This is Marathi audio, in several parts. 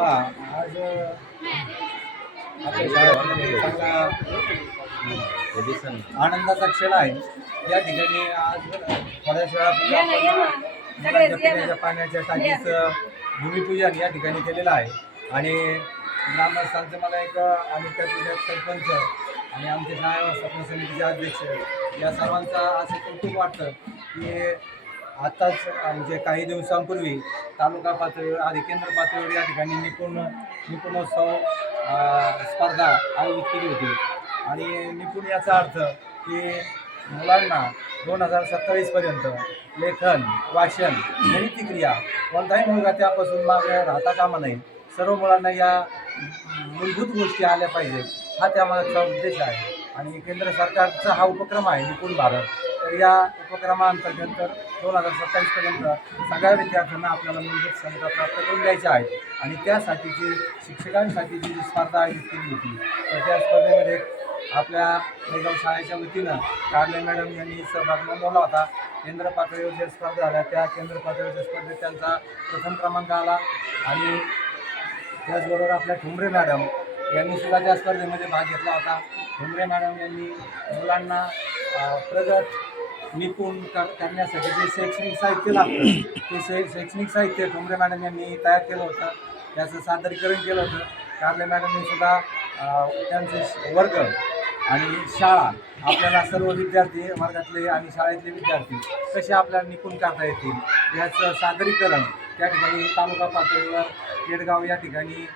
पहा आज आपल्या शाळेमध्ये चांगला आनंदाचा क्षण आहे. या ठिकाणी आज थोड्याच वेळापूर्वी आपण मुलांच्या पिण्याच्या पाण्याच्या टाकीचं भूमिपूजन या ठिकाणी केलेलं आहे. आणि ग्रामस्थांचं मला एक आणि त्याचे सरपंच आणि आमचे शाळा व्यवस्थापन समितीचे अध्यक्ष या सर्वांचा असं कौतुक वाटतं की आताच म्हणजे काही दिवसांपूर्वी तालुका पातळीवर आणि केंद्र पातळीवर या ठिकाणी निपुणोत्सव स्पर्धा आयोजित केली होती. आणि निपुण याचा अर्थ की मुलांना 2027पर्यंत लेखन, वाचन, गणिती क्रिया कोणताही मुलगा त्यापासून मागे राहता कामा नये. सर्व मुलांना या मूलभूत गोष्टी आल्या पाहिजेत, हा त्यामागचा उद्देश आहे. आणि केंद्र सरकारचा हा उपक्रम आहे निपुण भारत. तर या उपक्रमाअंतर्गत तर 2027पर्यंत सगळ्या विद्यार्थ्यांना आपल्याला मूलभूत क्षमता प्राप्त करून द्यायच्या आहेत. आणि त्यासाठीची शिक्षकांसाठीची जी स्पर्धा आयोजित केली होती, तर त्या स्पर्धेमध्ये आपल्या निगम शाळेच्या वतीनं कारले मॅडम यांनी सहभाग नोंदवला होता. केंद्र पातळीवर ज्या स्पर्धा झाल्या त्या केंद्र पातळीवरच्या स्पर्धेत त्यांचा प्रथम क्रमांक आला. आणि त्याचबरोबर आपल्या ठुमरे मॅडम यांनी सुद्धा त्या स्पर्धेमध्ये भाग घेतला होता. ठुमरे मॅडम यांनी मुलांना प्रगत निपुण करण्यासाठी जे शैक्षणिक साहित्य लागतं ते शैक्षणिक साहित्य ठुमरे मॅडम यांनी तयार केलं होतं, त्याचं सादरीकरण केलं होतं. कारले मॅडमने सुद्धा त्यांचे वर्ग आणि शाळा आपल्याला सर्व विद्यार्थी वर्गातले आणि शाळेतले विद्यार्थी कसे आपल्याला निपुण करता येतील याचं सादरीकरण त्या ठिकाणी तालुका पातळीवर केडगाव या ठिकाणी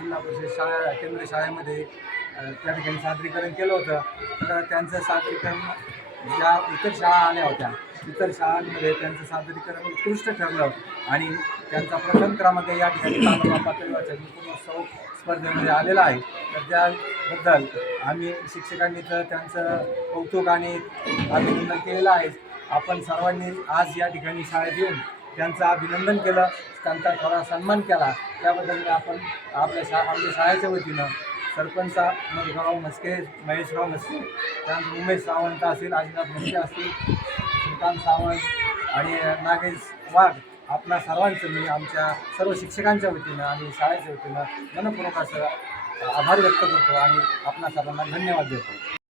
जिल्हा परिषद शाळा केंद्र शाळेमध्ये त्या ठिकाणी सादरीकरण केलं होतं. तर त्यांचं सादरीकरण ज्या इतर शाळा आल्या होत्या इतर शाळांमध्ये त्यांचं सादरीकरण उत्कृष्ट ठरलं आणि त्यांचा प्रथम क्रमांक या ठिकाणी तालुका पातळीवरच्या निपुणोत्सव स्पर्धेमध्ये आलेला आहे. तर त्याबद्दल आम्ही शिक्षकांनी तर त्यांचं कौतुक आणि अभिनंदन केलेलं आहे. आपण सर्वांनी आज या ठिकाणी शाळेत येऊन त्यांचं अभिनंदन केलं, त्यांचा थोडा सन्मान केला. त्याबद्दल आपण आमच्या शाळेच्या वतीनं सरपंच मधुराव म्हस्के, महेशराव म्हस्के, त्यानंतर उमेश सावंत असेल, आजीनाथ म्हस्के असतील, सुलतान सावंत आणि नागेश वाघ आपणा सर्वांचं मी आमच्या सर्व शिक्षकांच्या वतीनं आणि शाळेच्या वतीनं मनपूर्वक असं आभार व्यक्त करतो आणि आपणा सर्वांना धन्यवाद देतो.